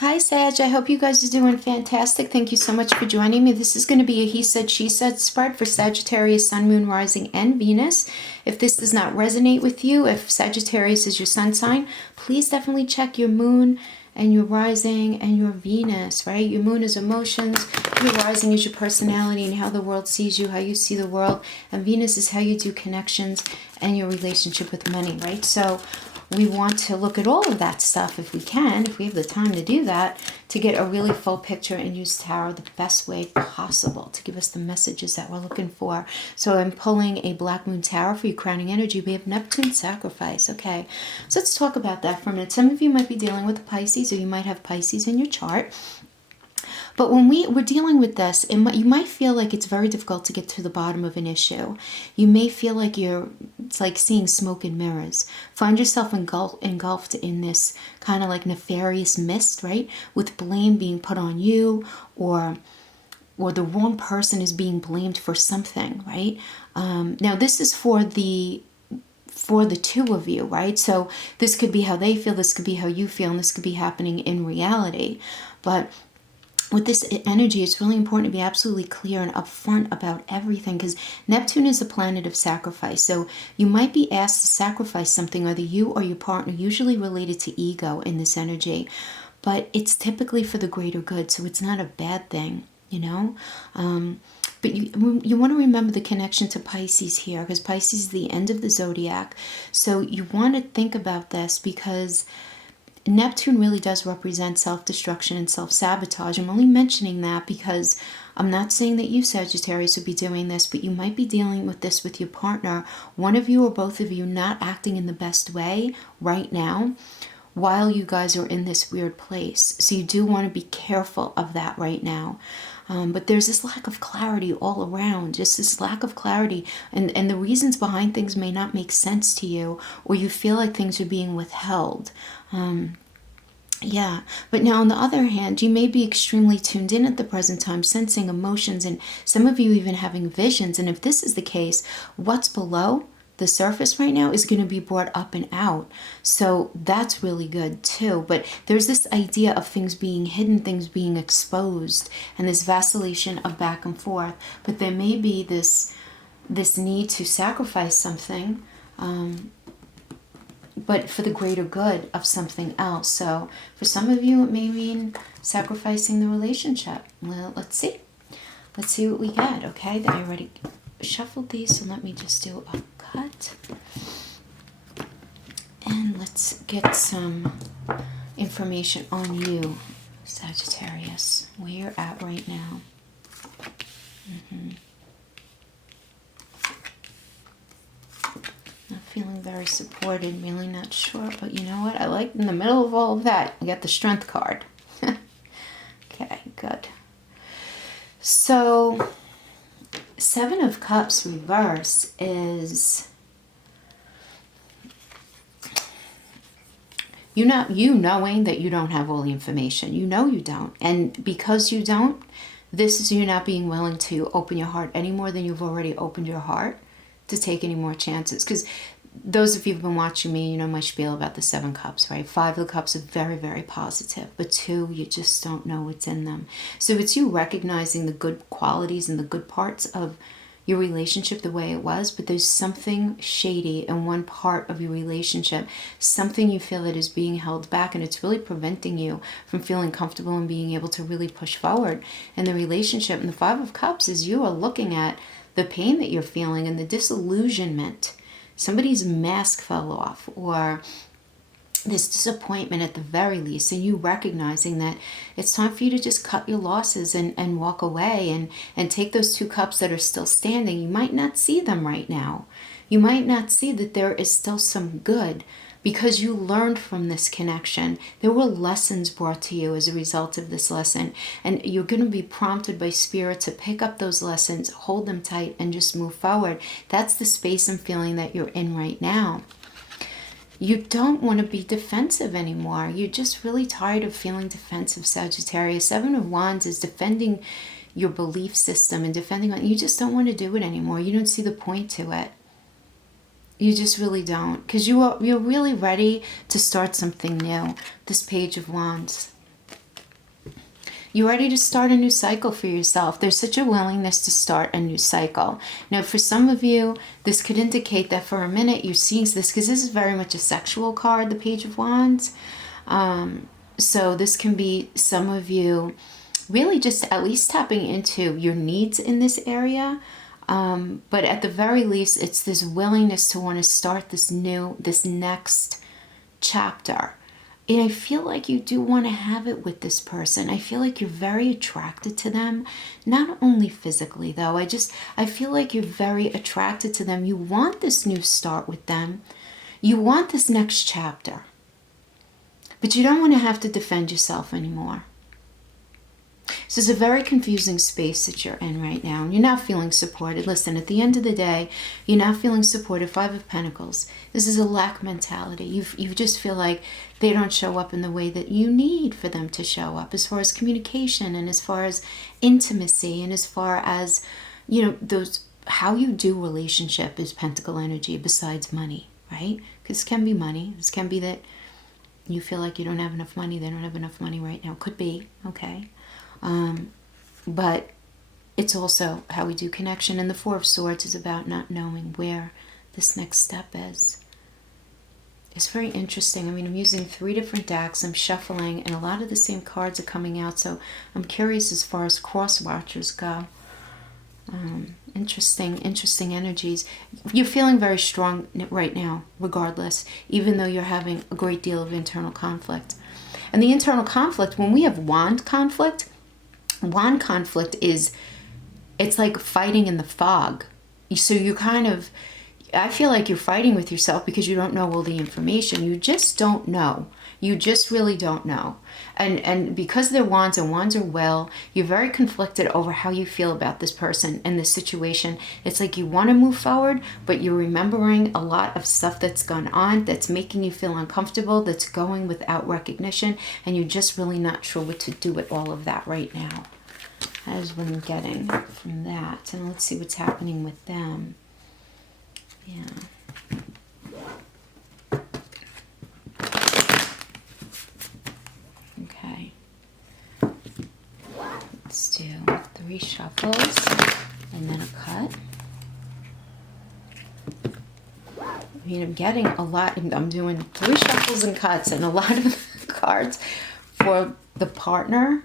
Hi Sag, I hope you guys are doing fantastic. Thank you so much for joining me. This is going to be a he said, she said spread for Sagittarius, Sun, Moon, Rising, and Venus. If this does not resonate with you, if Sagittarius is your sun sign, please definitely check your Moon and your Rising and your Venus, right? Your Moon is emotions, your Rising is your personality and how the world sees you, how you see the world, and Venus is how you do connections and your relationship with money, right? So we want to look at all of that stuff if we can, if we have the time to do that, to get a really full picture and use tarot the best way possible to give us the messages that we're looking for. So I'm pulling a Black Moon Tarot for your crowning energy. We have Neptune sacrifice. Okay, so let's talk about that for a minute. Some of you might be dealing with the Pisces, or you might have Pisces in your chart. But when we're dealing with this, you might feel like it's very difficult to get to the bottom of an issue. You may feel like it's like seeing smoke and mirrors. Find yourself engulfed in this kind of like nefarious mist, right? With blame being put on you, or the wrong person is being blamed for something, right? Now this is for the two of you, right? So this could be how they feel, this could be how you feel, and this could be happening in reality. But with this energy, it's really important to be absolutely clear and upfront about everything, because Neptune is a planet of sacrifice. So you might be asked to sacrifice something, either you or your partner, usually related to ego in this energy. But it's typically for the greater good, so it's not a bad thing, you know? But you want to remember the connection to Pisces here, because Pisces is the end of the zodiac. So you want to think about this, because Neptune really does represent self-destruction and self-sabotage. I'm only mentioning that because I'm not saying that you, Sagittarius, would be doing this, but you might be dealing with this with your partner. One of you or both of you not acting in the best way right now while you guys are in this weird place. So you do want to be careful of that right now. But there's this lack of clarity all around, just this lack of clarity. And the reasons behind things may not make sense to you, or you feel like things are being withheld. Yeah, but now on the other hand, you may be extremely tuned in at the present time, sensing emotions, and some of you even having visions. And if this is the case, what's below the surface right now is going to be brought up and out. So that's really good too. But there's this idea of things being hidden, things being exposed, and this vacillation of back and forth. But there may be this need to sacrifice something, but for the greater good of something else. So for some of you, it may mean sacrificing the relationship. Well, let's see. Let's see what we get, okay? I already shuffled these, so let me just do a cut. And let's get some information on you, Sagittarius, where you're at right now. Not feeling very supported, really not sure, but you know what? I like in the middle of all of that, you got the Strength card. Okay, good. So, Seven of Cups reverse is you knowing that you don't have all the information. You know you don't. And because you don't, this is you not being willing to open your heart any more than you've already opened your heart to take any more chances. Because those of you who've been watching me, you know my spiel about the 7 cups, right? 5 of the cups are very, very positive, but 2, you just don't know what's in them. So it's you recognizing the good qualities and the good parts of your relationship the way it was, but there's something shady in one part of your relationship, something you feel that is being held back, and it's really preventing you from feeling comfortable and being able to really push forward in the relationship. And the 5 of Cups is you are looking at the pain that you're feeling and the disillusionment. Somebody's mask fell off, or this disappointment at the very least, and you recognizing that it's time for you to just cut your losses and walk away and take those 2 cups that are still standing. You might not see them right now. You might not see that there is still some good, because you learned from this connection. There were lessons brought to you as a result of this lesson, and you're going to be prompted by Spirit to pick up those lessons, hold them tight, and just move forward. That's the space and feeling that you're in right now. You don't want to be defensive anymore. You're just really tired of feeling defensive, Sagittarius. 7 of Wands is defending your belief system and defending on. You just don't want to do it anymore. You don't see the point to it. You just really don't, because you're really ready to start something new. This Page of Wands. You're ready to start a new cycle for yourself. There's such a willingness to start a new cycle. Now, for some of you, this could indicate that for a minute you're seeing this, because this is very much a sexual card, the Page of Wands. So this can be some of you really just at least tapping into your needs in this area. But at the very least, it's this willingness to want to start this next chapter. And I feel like you do want to have it with this person. I feel like you're very attracted to them. Not only physically, though. I feel like you're very attracted to them. You want this new start with them. You want this next chapter. But you don't want to have to defend yourself anymore. So it's a very confusing space that you're in right now. And you're not feeling supported. Listen, at the end of the day, you're not feeling supported. Five of Pentacles. This is a lack mentality. You just feel like they don't show up in the way that you need for them to show up, as far as communication and as far as intimacy and as far as, those how you do relationship is Pentacle energy besides money, right? Because this can be money. This can be that you feel like you don't have enough money. They don't have enough money right now. Could be, okay? But it's also how we do connection. And the Four of Swords is about not knowing where this next step is. It's very interesting. I mean, I'm using 3 different decks. I'm shuffling, and a lot of the same cards are coming out. So I'm curious as far as cross watchers go. Interesting energies. You're feeling very strong right now, regardless, even though you're having a great deal of internal conflict. And the internal conflict, when we have wand conflict is, it's like fighting in the fog. So you I feel like you're fighting with yourself because you don't know all the information. You just don't know. You just really don't know. And because they're wands and wands are you're very conflicted over how you feel about this person and this situation. It's like you want to move forward, but you're remembering a lot of stuff that's gone on that's making you feel uncomfortable, that's going without recognition, and you're just really not sure what to do with all of that right now. That is what I'm getting from that. And let's see what's happening with them. Yeah. Okay. Let's do 3 shuffles and then a cut. I mean, I'm getting a lot. I'm doing 3 shuffles and cuts, and a lot of cards for the partner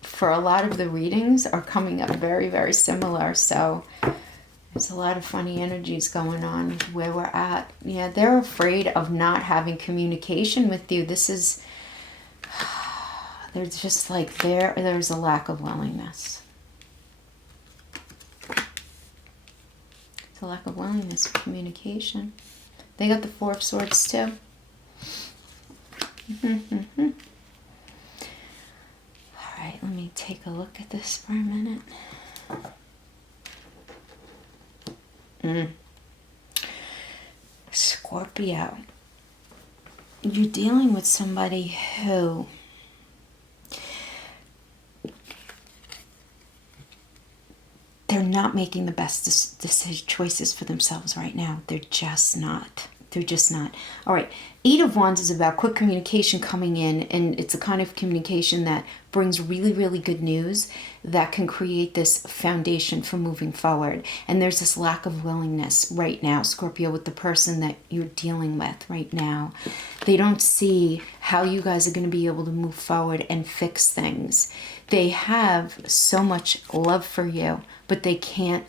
for a lot of the readings are coming up very, very similar. So there's a lot of funny energies going on where we're at. Yeah, they're afraid of not having communication with you. This is, there's just like, there's a lack of willingness. It's a lack of willingness for communication. They got the Four of Swords too. All right, let me take a look at this for a minute. Scorpio, you're dealing with somebody who they're not making the best choices for themselves right now. They're just not. All right, 8 of Wands is about quick communication coming in, and it's a kind of communication that brings really, really good news that can create this foundation for moving forward. And there's this lack of willingness right now, Scorpio, with the person that you're dealing with right now. They don't see how you guys are going to be able to move forward and fix things. They have so much love for you, but they can't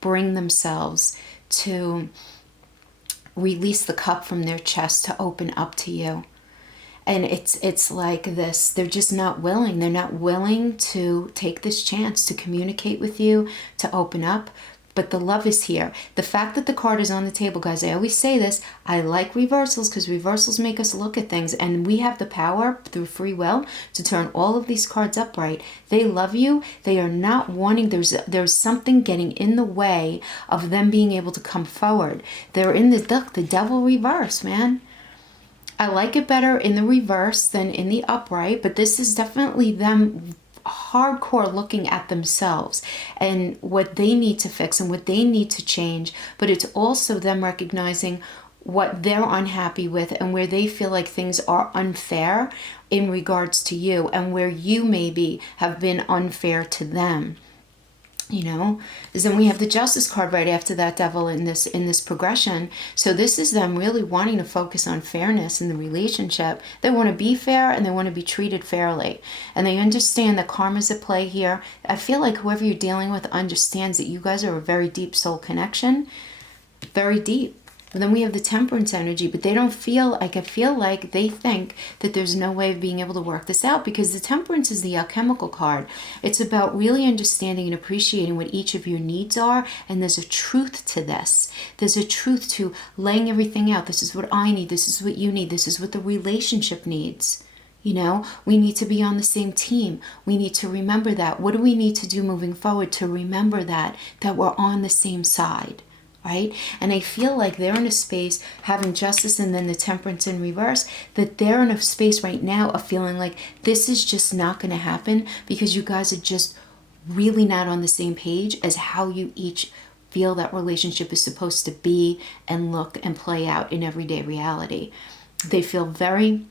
bring themselves to release the cup from their chest to open up to you. And it's like this, they're just not willing. They're not willing to take this chance to communicate with you, to open up. But the love is here. The fact that the card is on the table, guys, I always say this, I like reversals because reversals make us look at things, and we have the power through free will to turn all of these cards upright. They love you. They are not wanting, there's something getting in the way of them being able to come forward. They're in the devil reverse, man. I like it better in the reverse than in the upright, but this is definitely them hardcore looking at themselves and what they need to fix and what they need to change. But it's also them recognizing what they're unhappy with and where they feel like things are unfair in regards to you, and where you maybe have been unfair to them. You know, is then we have the Justice card right after that Devil in this progression. So this is them really wanting to focus on fairness in the relationship. They want to be fair and they want to be treated fairly. And they understand that karma's at play here. I feel like whoever you're dealing with understands that you guys are a very deep soul connection. Very deep. And then we have the Temperance energy, but they don't feel like, I feel like they think that there's no way of being able to work this out, because the Temperance is the alchemical card. It's about really understanding and appreciating what each of your needs are, and there's a truth to this. There's a truth to laying everything out. This is what I need, this is what you need, this is what the relationship needs. You know, we need to be on the same team. We need to remember that. What do we need to do moving forward to remember that we're on the same side? Right? And I feel like they're in a space, having Justice and then the Temperance in reverse, that they're in a space right now of feeling like this is just not going to happen, because you guys are just really not on the same page as how you each feel that relationship is supposed to be and look and play out in everyday reality. They feel very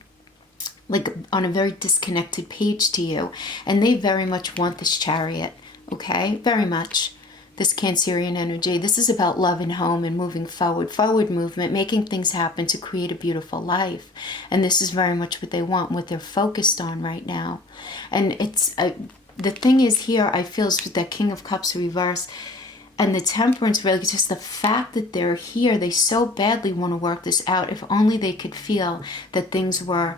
like on a very disconnected page to you, and they very much want this Chariot. Okay, very much. This Cancerian energy, this is about love and home and moving forward, forward movement, making things happen to create a beautiful life. And this is very much what they want, what they're focused on right now. And it's the thing is here, I feel, is with that King of Cups reverse and the Temperance, really just the fact that they're here, they so badly want to work this out. If only they could feel that things were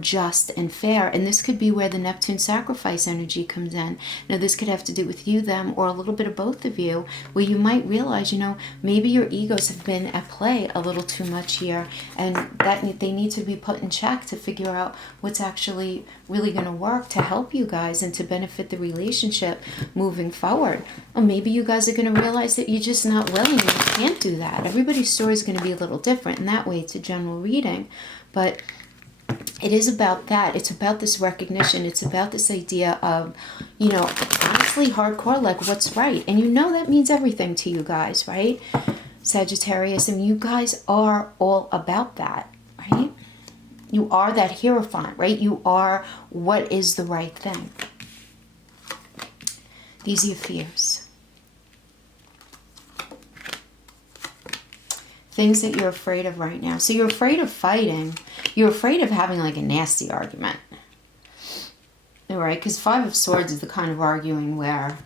just and fair. And this could be where the Neptune sacrifice energy comes in. Now this could have to do with you, them, or a little bit of both of you, where you might realize, you know, maybe your egos have been at play a little too much here, and that they need to be put in check to figure out what's actually really going to work to help you guys and to benefit the relationship moving forward. Or maybe you guys are going to realize that you're just not willing and you can't do that. Everybody's story is going to be a little different in that way. It's a general reading, but it is about that. It's about this recognition. It's about this idea of, you know, honestly hardcore, like what's right. And you know that means everything to you guys, right? Sagittarius, and you guys are all about that, right? You are that Hierophant, right? You are what is the right thing. These are your fears. Things that you're afraid of right now. So you're afraid of fighting. You're afraid of having like a nasty argument. All right? Because Five of Swords is the kind of arguing where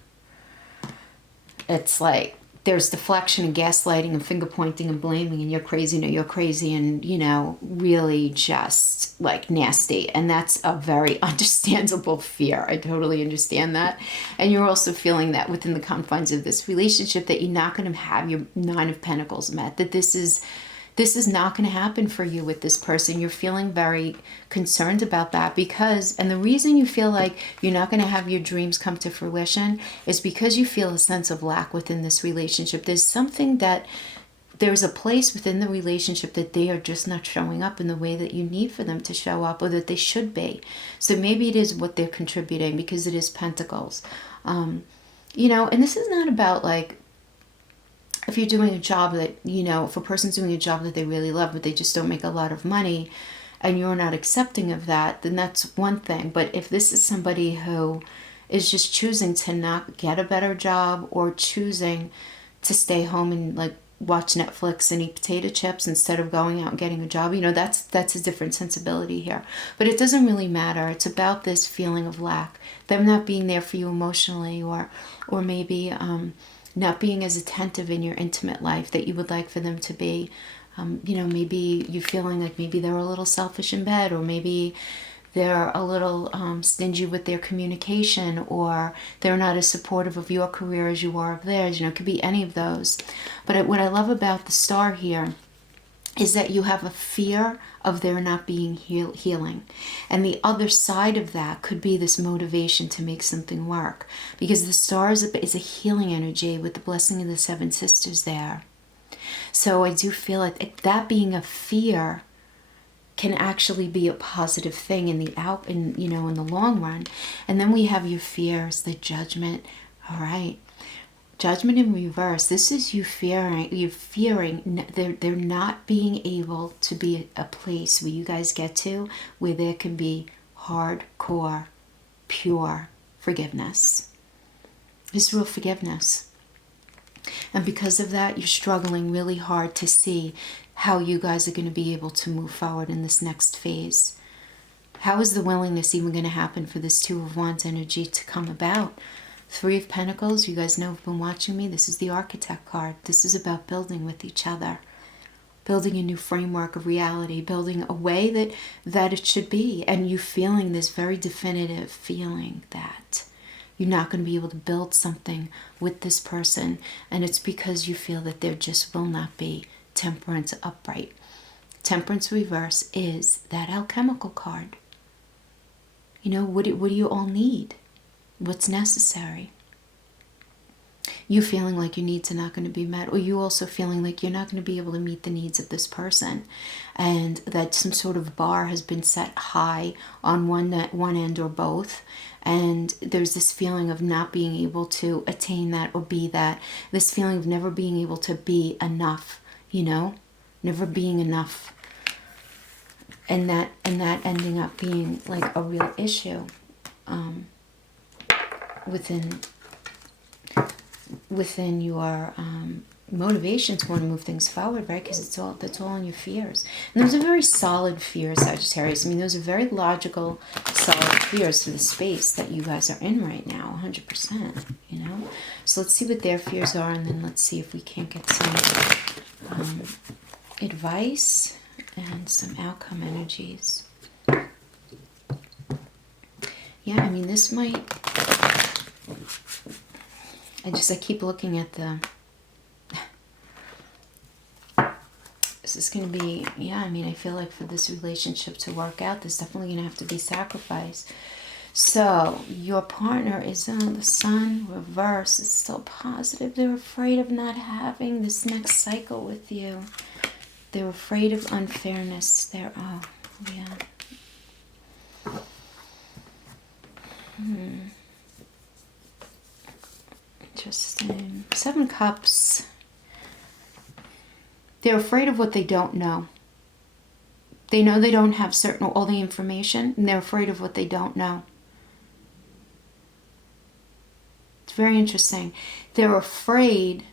it's like there's deflection and gaslighting and finger pointing and blaming and you're crazy, no, you're crazy, and, you know, really just like nasty. And that's a very understandable fear. I totally understand that. And you're also feeling that within the confines of this relationship that you're not going to have your Nine of Pentacles met, that this is not going to happen for you with this person. You're feeling very concerned about that because, and the reason you feel like you're not going to have your dreams come to fruition is because you feel a sense of lack within this relationship. There's something that, there's a place within the relationship that they are just not showing up in the way that you need for them to show up, or that they should be. So maybe it is what they're contributing, because it is Pentacles. You know, and this is not about like, if you're doing a job that, you know, if a person's doing a job that they really love, but they just don't make a lot of money, and you're not accepting of that, then that's one thing. But if this is somebody who is just choosing to not get a better job, or choosing to stay home and like watch Netflix and eat potato chips instead of going out and getting a job, you know, that's a different sensibility here. But it doesn't really matter. It's about this feeling of lack, them not being there for you emotionally, or maybe not being as attentive in your intimate life that you would like for them to be. You know, maybe you feeling like maybe they're a little selfish in bed, or maybe they're a little stingy with their communication, or they're not as supportive of your career as you are of theirs. You know, it could be any of those. But what I love about the star here is that you have a fear of there not being healing. And the other side of that could be this motivation to make something work. Because the star is a healing energy with the blessing of the Seven Sisters there. So I do feel like that being a fear can actually be a positive thing in the you know, in the long run. And then we have your fears, the judgment. All right. Judgment in reverse. This is you fearing they're not being able to be a place where you guys get to where there can be hardcore, pure forgiveness. It's real forgiveness. And because of that, you're struggling really hard to see how you guys are going to be able to move forward in this next phase. How is the willingness even going to happen for this Two of Wands energy to come about? Three of Pentacles, you guys know, have been watching me. This is the Architect card. This is about building with each other. Building a new framework of reality. Building a way that it should be. And you feeling this very definitive feeling that you're not going to be able to build something with this person. And it's because you feel that there just will not be temperance upright. Temperance reverse is that alchemical card. You know, what do you all need? What's necessary? You feeling like your needs are not going to be met, or you also feeling like you're not going to be able to meet the needs of this person, and that some sort of bar has been set high on one end or both, and there's this feeling of not being able to attain that or be that, this feeling of never being able to be enough, you know, never being enough, and that ending up being like a real issue within your motivation to want to move things forward, right? Because that's all in your fears. And those are very solid fears, Sagittarius. I mean, those are very logical, solid fears for the space that you guys are in right now, 100%, you know? So let's see what their fears are, and then let's see if we can't get some advice and some outcome energies. Yeah, I mean, this might... I keep looking at the... This is going to be... Yeah, I mean, I feel like for this relationship to work out, there's definitely going to have to be sacrifice. So, your partner is on the Sun, reverse, is still positive. They're afraid of not having this next cycle with you. They're afraid of unfairness. They're... Oh, yeah. Interesting. Seven Cups. They're afraid of what they don't know. They know they don't have all the information, and they're afraid of what they don't know. It's very interesting. They're afraid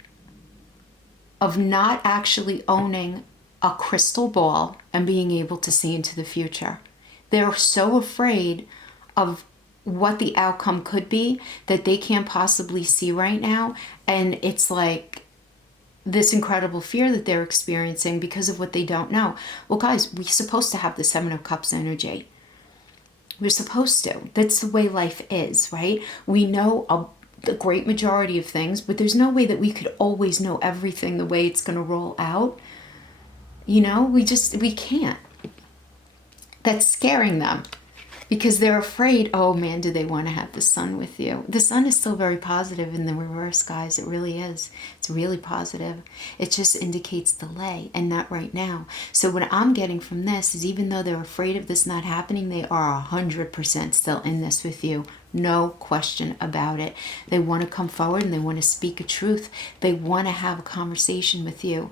of not actually owning a crystal ball and being able to see into the future. They're so afraid of what the outcome could be that they can't possibly see right now, and it's like this incredible fear that they're experiencing because of what they don't know. Well, guys, we're supposed to have the Seven of Cups energy. We're supposed to. That's the way life is, right? We know the great majority of things, but there's no way that we could always know everything the way it's going to roll out. You know, we can't. That's scaring them. Because they're afraid, oh man, do they want to have the Sun with you? The Sun is still very positive in the reverse, guys. It really is. It's really positive. It just indicates delay and not right now. So what I'm getting from this is even though they're afraid of this not happening, they are 100% still in this with you. No question about it. They want to come forward and they want to speak a truth. They want to have a conversation with you.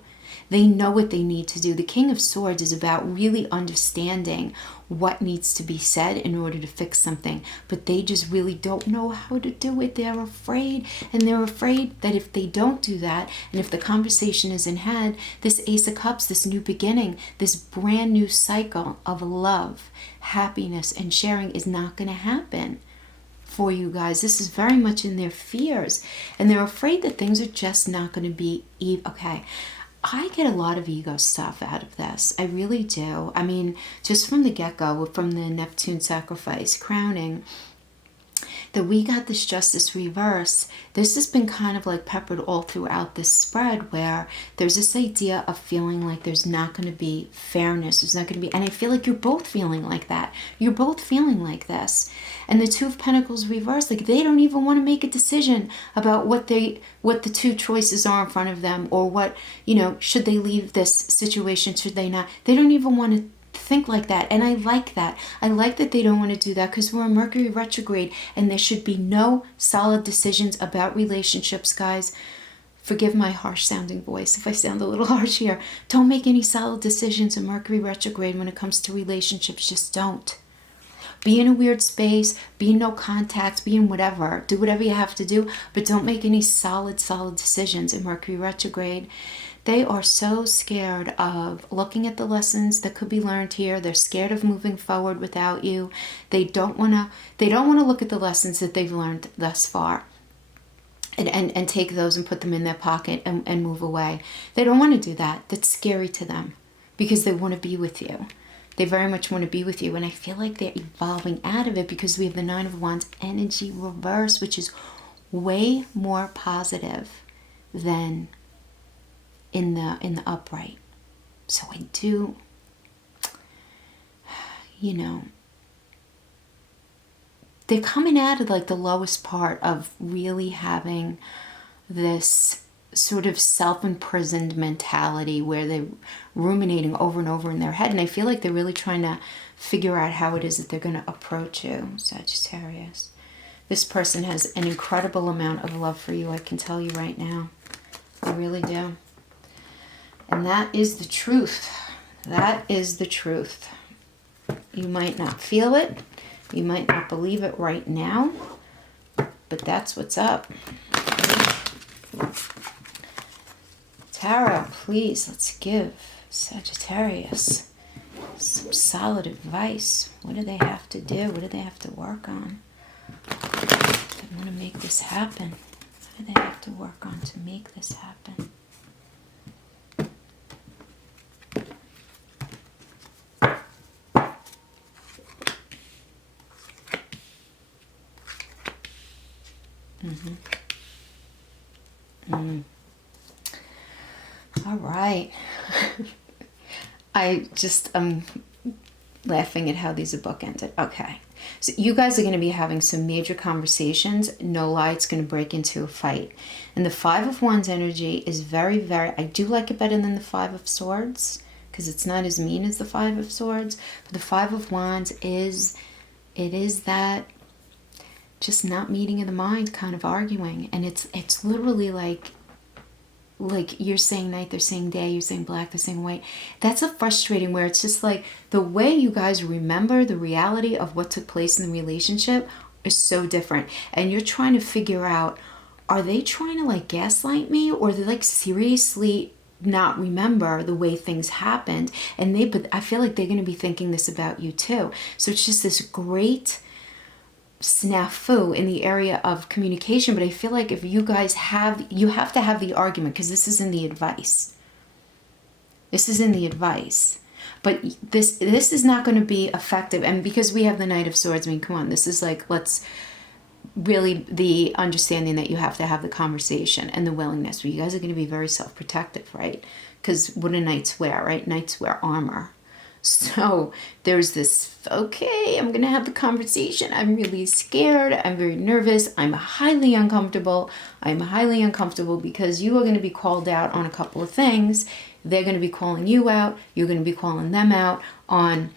They know what they need to do. The King of Swords is about really understanding what needs to be said in order to fix something. But they just really don't know how to do it. They're afraid. And they're afraid that if they don't do that, and if the conversation isn't had, this Ace of Cups, this new beginning, this brand new cycle of love, happiness, and sharing is not going to happen for you guys. This is very much in their fears. And they're afraid that things are just not going to be okay. I get a lot of ego stuff out of this. I really do. I mean, just from the get-go, from the Neptune sacrifice, crowning, that we got this Justice reverse. This has been kind of like peppered all throughout this spread where there's this idea of feeling like there's not going to be fairness. There's not going to be, and I feel like you're both feeling like that. You're both feeling like this. And the Two of Pentacles reverse, like they don't even want to make a decision about what the two choices are in front of them, or what, you know, should they leave this situation, should they not? They don't even want to think like that. And I like that. I like that they don't want to do that, because we're in Mercury retrograde and there should be no solid decisions about relationships, guys. Forgive my harsh sounding voice if I sound a little harsh here. Don't make any solid decisions in Mercury retrograde when it comes to relationships. Just don't. Be in a weird space, be in no contact, be in whatever. Do whatever you have to do, but don't make any solid decisions in Mercury retrograde. They are so scared of looking at the lessons that could be learned here. They're scared of moving forward without you. They don't want to look at the lessons that they've learned thus far and take those and put them in their pocket and move away. They don't want to do that. That's scary to them because they want to be with you. They very much want to be with you. And I feel like they're evolving out of it because we have the Nine of Wands energy reverse, which is way more positive than in the upright. So I do, they're coming out of like the lowest part of really having this sort of self-imprisoned mentality where they're ruminating over and over in their head. And I feel like they're really trying to figure out how it is that they're going to approach you, Sagittarius. This person has an incredible amount of love for you, I can tell you right now. I really do. And that is the truth. That is the truth. You might not feel it. You might not believe it right now. But that's what's up. Tarot, please, let's give Sagittarius some solid advice. What do they have to do? What do they have to work on? They want to make this happen. What do they have to work on to make this happen? All right. I just am laughing at how these are bookended. Okay. So you guys are going to be having some major conversations. No lie, it's going to break into a fight. And the Five of Wands energy is very, very, I do like it better than the Five of Swords because it's not as mean as the Five of Swords. But the Five of Wands is that just not meeting in the mind kind of arguing. And it's literally like you're saying night, they're saying day, you're saying black, they're saying white. That's a frustrating where it's just like the way you guys remember the reality of what took place in the relationship is so different. And you're trying to figure out, are they trying to like gaslight me, or they like seriously not remember the way things happened? But I feel like they're going to be thinking this about you too. So it's just this great snafu in the area of communication. But I feel like if you guys you have to have the argument, because this is in the advice. This is in the advice. But this is not going to be effective. And because we have the Knight of Swords, I mean, come on, this is like, let's really the understanding that you have to have the conversation and the willingness. Well, you guys are going to be very self-protective, right? Because what do knights wear, right? Knights wear armor. So there's this, okay, I'm going to have the conversation. I'm really scared. I'm very nervous. I'm highly uncomfortable. I'm highly uncomfortable because you are going to be called out on a couple of things. They're going to be calling you out. You're going to be calling them out on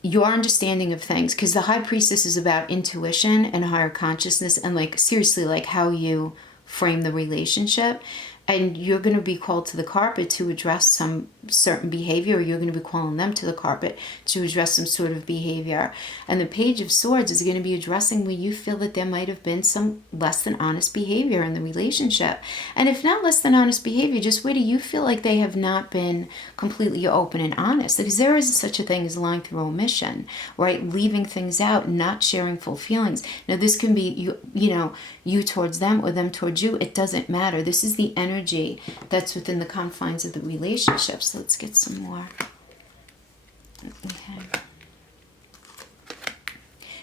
your understanding of things. Because the High Priestess is about intuition and higher consciousness and like seriously like how you frame the relationship. And you're going to be called to the carpet to address some certain behavior, or you're going to be calling them to the carpet to address some sort of behavior. And the Page of Swords is going to be addressing where you feel that there might have been some less than honest behavior in the relationship. And if not less than honest behavior, just where do you feel like they have not been completely open and honest? Because there is such a thing as lying through omission, right? Leaving things out, not sharing full feelings. Now, this can be you towards them or them towards you. It doesn't matter. This is the energy that's within the confines of the relationship. So let's get some more. Okay.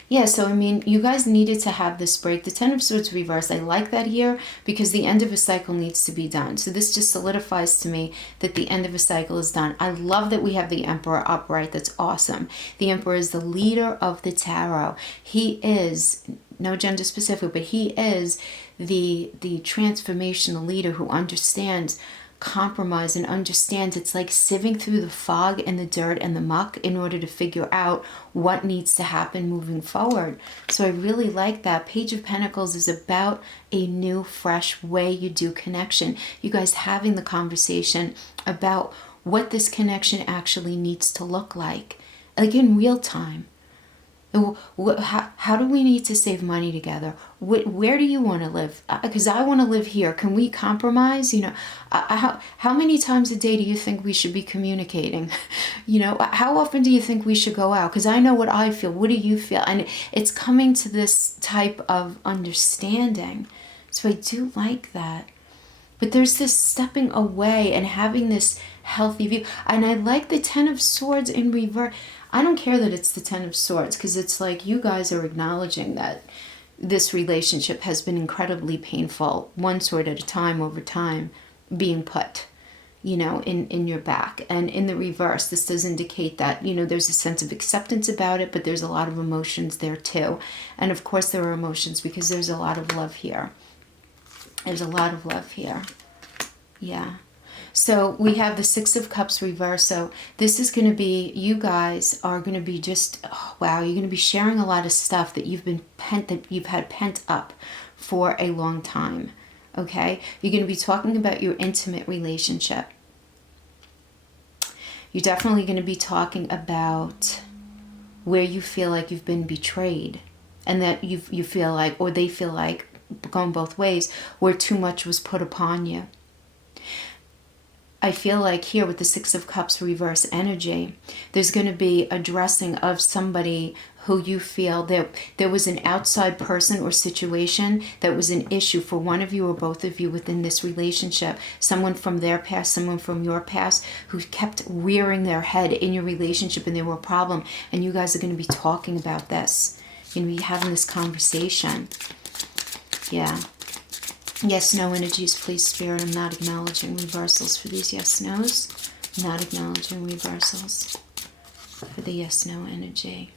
Yeah, so I mean, you guys needed to have this break. The Ten of Swords reversed, I like that here because the end of a cycle needs to be done. So this just solidifies to me that the end of a cycle is done. I love that we have the Emperor upright. That's awesome. The Emperor is the leader of the tarot. He is, no gender specific, but he is the transformational leader who understands compromise and understands it's like sieving through the fog and the dirt and the muck in order to figure out what needs to happen moving forward. So I really like that. Page of Pentacles is about a new, fresh way you do connection. You guys having the conversation about what this connection actually needs to look like in real time. How do we need to save money together? Where do you want to live? Because I want to live here. Can we compromise? How many times a day do you think we should be communicating? How often do you think we should go out? Because I know what I feel. What do you feel? And it's coming to this type of understanding. So I do like that. But there's this stepping away and having this healthy view. And I like the Ten of Swords in reverse. I don't care that it's the Ten of Swords, because it's like you guys are acknowledging that this relationship has been incredibly painful, one sword at a time, over time, being put, in your back. And in the reverse, this does indicate that, there's a sense of acceptance about it, but there's a lot of emotions there too. And of course there are emotions because there's a lot of love here. There's a lot of love here. Yeah. So we have the Six of Cups reverse. So this is going to be, you guys are going to be just, oh, wow, you're going to be sharing a lot of stuff that you've had pent up for a long time. Okay? You're going to be talking about your intimate relationship. You're definitely going to be talking about where you feel like you've been betrayed, and that you feel like, or they feel like, going both ways, where too much was put upon you. I feel like here with the Six of Cups reverse energy, there's going to be a addressing of somebody who you feel there was an outside person or situation that was an issue for one of you or both of you within this relationship. Someone from their past, someone from your past, who kept rearing their head in your relationship, and they were a problem. And you guys are going to be talking about this. You're going to be having this conversation. Yeah. Yes, no energies, please, Spirit. I'm not acknowledging reversals for these yes, no's. Not acknowledging reversals for the yes, no energy.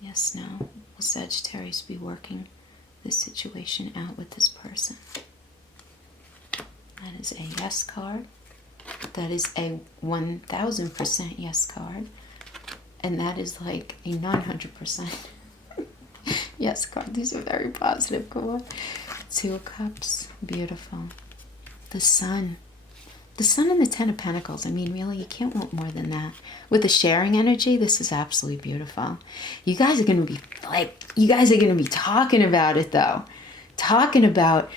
Yes, no. Will Sagittarius be working this situation out with this person? That is a yes card. That is a 1000% yes card. And that is like a 900% yes card. These are very positive. Go on. Two of Cups. Beautiful. The Sun. The Sun and the Ten of Pentacles. I mean, really, you can't want more than that. With the sharing energy, this is absolutely beautiful. You guys are going to be talking about it, though. Talking about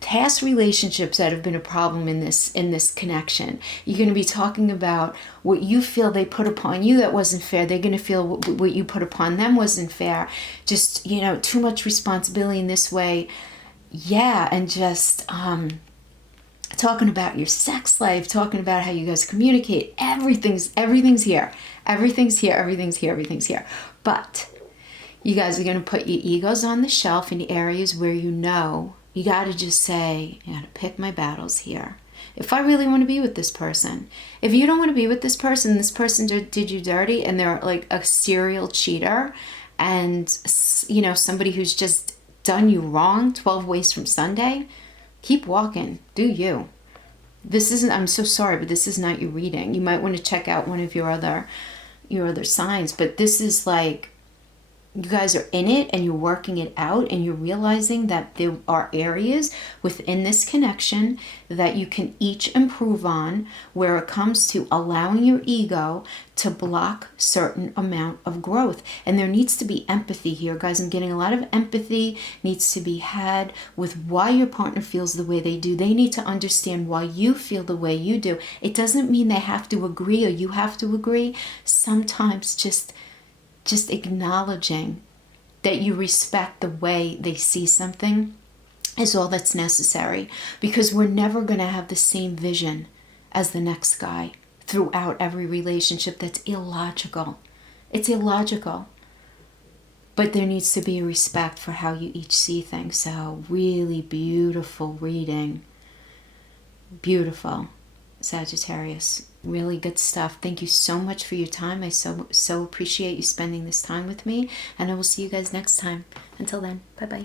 past relationships that have been a problem in this connection. You're going to be talking about what you feel they put upon you that wasn't fair. They're going to feel what you put upon them wasn't fair. Just, too much responsibility in this way. Yeah, and just talking about your sex life, talking about how you guys communicate. Everything's here. Everything's here. But you guys are going to put your egos on the shelf in the areas where you got to just say, I got to pick my battles here. If I really want to be with this person. If you don't want to be with this person did you dirty, and they're like a serial cheater, and, somebody who's just done you wrong 12 ways from Sunday, keep walking. Do you. This isn't, I'm so sorry, but this is not your reading. You might want to check out one of your other signs, but this is like, you guys are in it and you're working it out, and you're realizing that there are areas within this connection that you can each improve on, where it comes to allowing your ego to block certain amount of growth. And there needs to be empathy here, guys. I'm getting a lot of empathy needs to be had with why your partner feels the way they do. They need to understand why you feel the way you do. It doesn't mean they have to agree or you have to agree. Sometimes just acknowledging that you respect the way they see something is all that's necessary, because we're never going to have the same vision as the next guy throughout every relationship. That's illogical. It's illogical. But there needs to be a respect for how you each see things. So really beautiful reading. Beautiful. Sagittarius. Really good stuff. Thank you so much for your time. I so appreciate you spending this time with me, and I will see you guys next time. Until then, bye-bye.